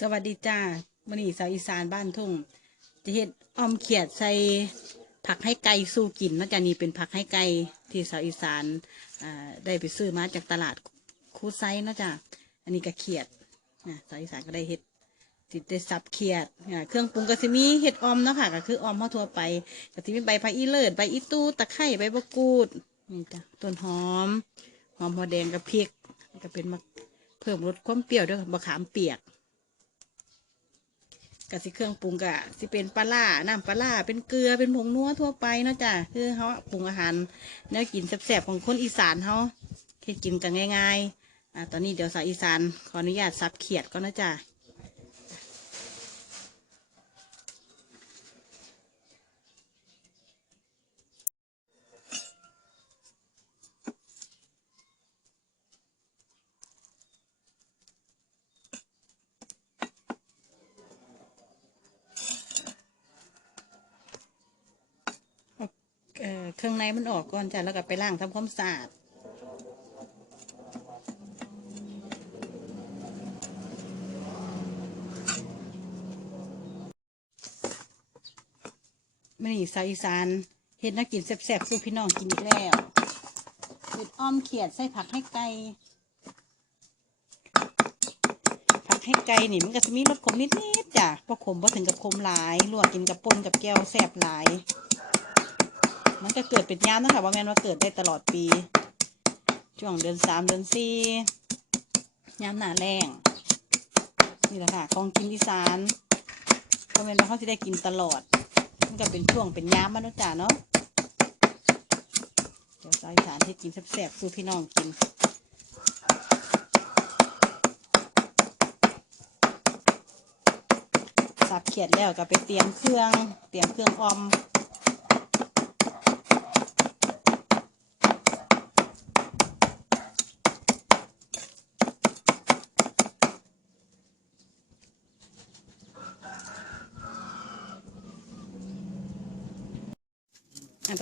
สวัสดีจ้ามื่อนี้สาวอีสานบ้านทุ่ง จะเฮ็ดอ้อมเขียดใส่ผักให้ไก่สู้กินนะจ้ะนี่เป็นผักให้ไก่ที่สาวอีสานได้ไปซื้อมาจากตลาดคูไซนะจ้ะอันนี้ก็เขียดนะสาวอีสานก็ได้เฮ็ดติดได้สับเขียดเครื่องปรุงก็สิมีเห็ดออมเนาะค่ะก็คือออมทั่วไปก็สิมีใบผักอีเลิศใบอีตู้ตะไคร้ใบมะกรูดนี่จ้ะต้นหอม หอมหัวแดงกับพริกก็เป็นมะเพิ่มรสความเปรี้ยวด้วยมะขามเปียก กะสิเครื่องปรุงกะสิเป็นปลาล่าน้ำปลาล่าเป็นเกลือเป็นผงนัวทั่วไปเนาะจ้ะคือเขาปรุงอาหารแนวกินแซ่บๆของคนอีสานเขาเฮ็ดกินกันง่ายๆอ่าตอนนี้เดี๋ยวสาวอีสานขออนุญาตซับเขียดก่อนนะจ้ะ เครื่องในมันออกก่อนจ้ะแล้วก็ไปล้างทำความสะอาดมื่อนี้สาวอีสานเฮ็ดนักกินแซ่บๆสู่พี่น้องกินอีกแล้วเฮ็ดอ้อมเขียดใส่ผักให้ไก่ผักให้ไก่นี่มันก็จะมีรสขมนิดๆจ้ะพอขมพอถึงกับขมหลายลวกกินกับปนกับแก้วแซ่บหลาย มันก็เกิดเป็นยามนะคะว่าแม่นว่าเกิดได้ตลอดปี ช่วงเดือนสามเดือนสี่ยามหนาแรงนี่แหละค่ะของกินอีสานก็แม่นว่าเขาจะได้กินตลอด มันก็เป็นช่วงเป็นยามมันนาะจ้าเนาะเดี๋ยวสายสานให้กินแซ่บๆสู่พี่น้องกินสับเขียดแล้วก็ไปเตรียมเครื่อง เตรียมเครื่องออม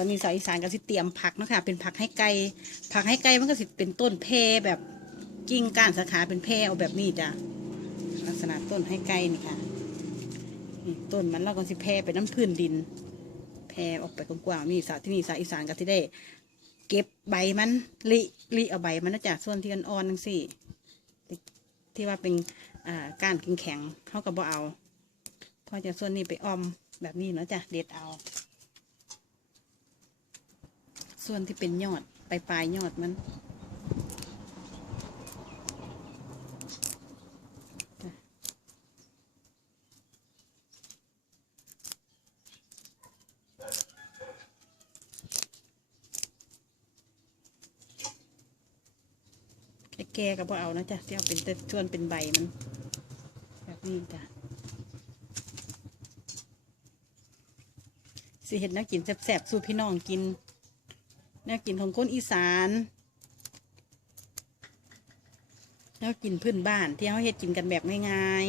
อะตอนนี้สาวอีสานก็สิเตรียมผักเนาะคะเป็นผักให้ไก่ผักให้ไก่มันก็สิเป็นต้นเพแบบกิ่งก้านสาขาเป็นเพเอาแบบนี้จ้ะลักษณะต้นให้ไก่นี่ค่ะต้นมันแล้วก็สิแพ่ไปน้ำพื้นดิน แพ่ออกไปกว้างๆนี่สาวที่นี่สาวอีสานก็ที่ได้ เก็บใบมันลิลิเอาใบมันนะจ๊ะส่วนที่อ่อนๆนั่นสิที่ว่าเป็นอ่าก้านแข็งๆเขาก็บ่เอาพอจะส่วนนี้ไปออมแบบนี้เนาะจ้ะเด็ดเอา ส่วนที่เป็นยอดปลายปลายยอดมันแก่ก็บ่เอานะจ๊ะที่เอาเป็นแต่ส่วนเป็นใบมันแบบนี้จ้ะสิเห็ดนักกินแซ่บๆ สู่พี่น้องกิน แนวกินของคนอีสานแนวกินพื้นบ้านที่เขาเฮ็ดกินกันแบบง่าย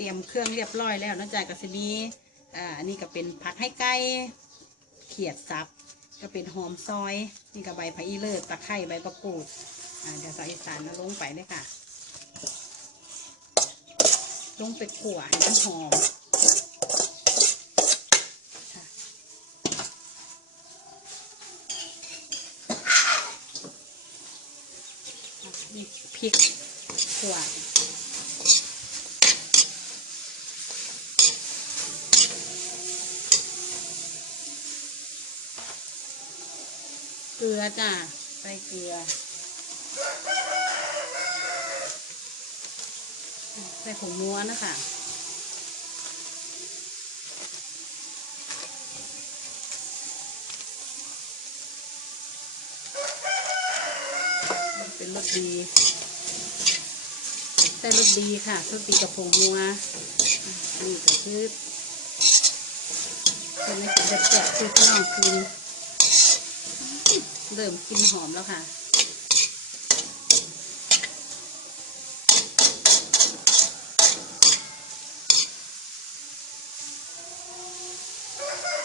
ตรียมเครื่องเรียบร้อยแล้วนอกจากกระสมีอ่าอันนี้ก็เป็นผักให้ไก่เขียดสับ ก็เป็นหอมซอย นี่ก็ใบพะอีเลิศตะไคร้ใบประกูดอ่าเดี๋ยวสาวอีสานเราลงไปเลยค่ะ ลงไปขั่วให้มันหอมนี่พริกขั่ว เกลือจ้ะใส่เกลือ ใส่ผงนัวนะคะเป็นรสดี ใส่รสดีค่ะรสดีกับผงนัวนนี้ก็คือเป็นในกินแบบแซ่บคือพี่น้องกิน เริ่มกลินหอมแล้วค่ะ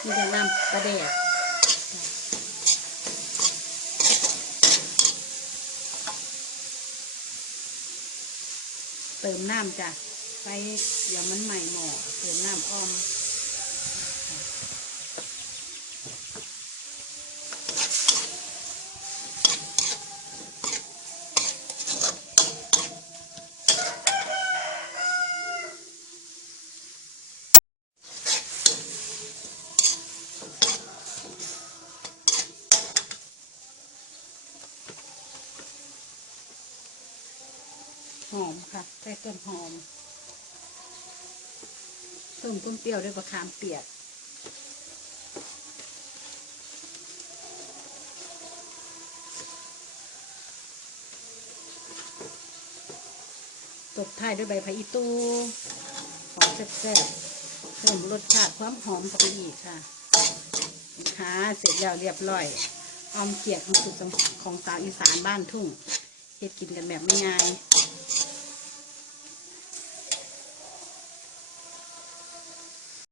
นี่จะนำกระเดกเติมน้ำจ้ะไปเดี๋ยวมันใหม่หมอเติมน้ำอ้อม หอมค่ะใส่ต้นหอมต้มต้นเปรี้ยวด้วยมะขามเปียกตบท้ายด้วยใบพะอีตูหอมแซ่บๆเพิ่มรสชาติความหอมเข้าไปอีกค่ะค่ะเสร็จแล้วเรียบร้อย ออมเกียกของสุดของสาวอีสานบ้านทุ่งเฮ็ดกินกันแบบไม่ง่าย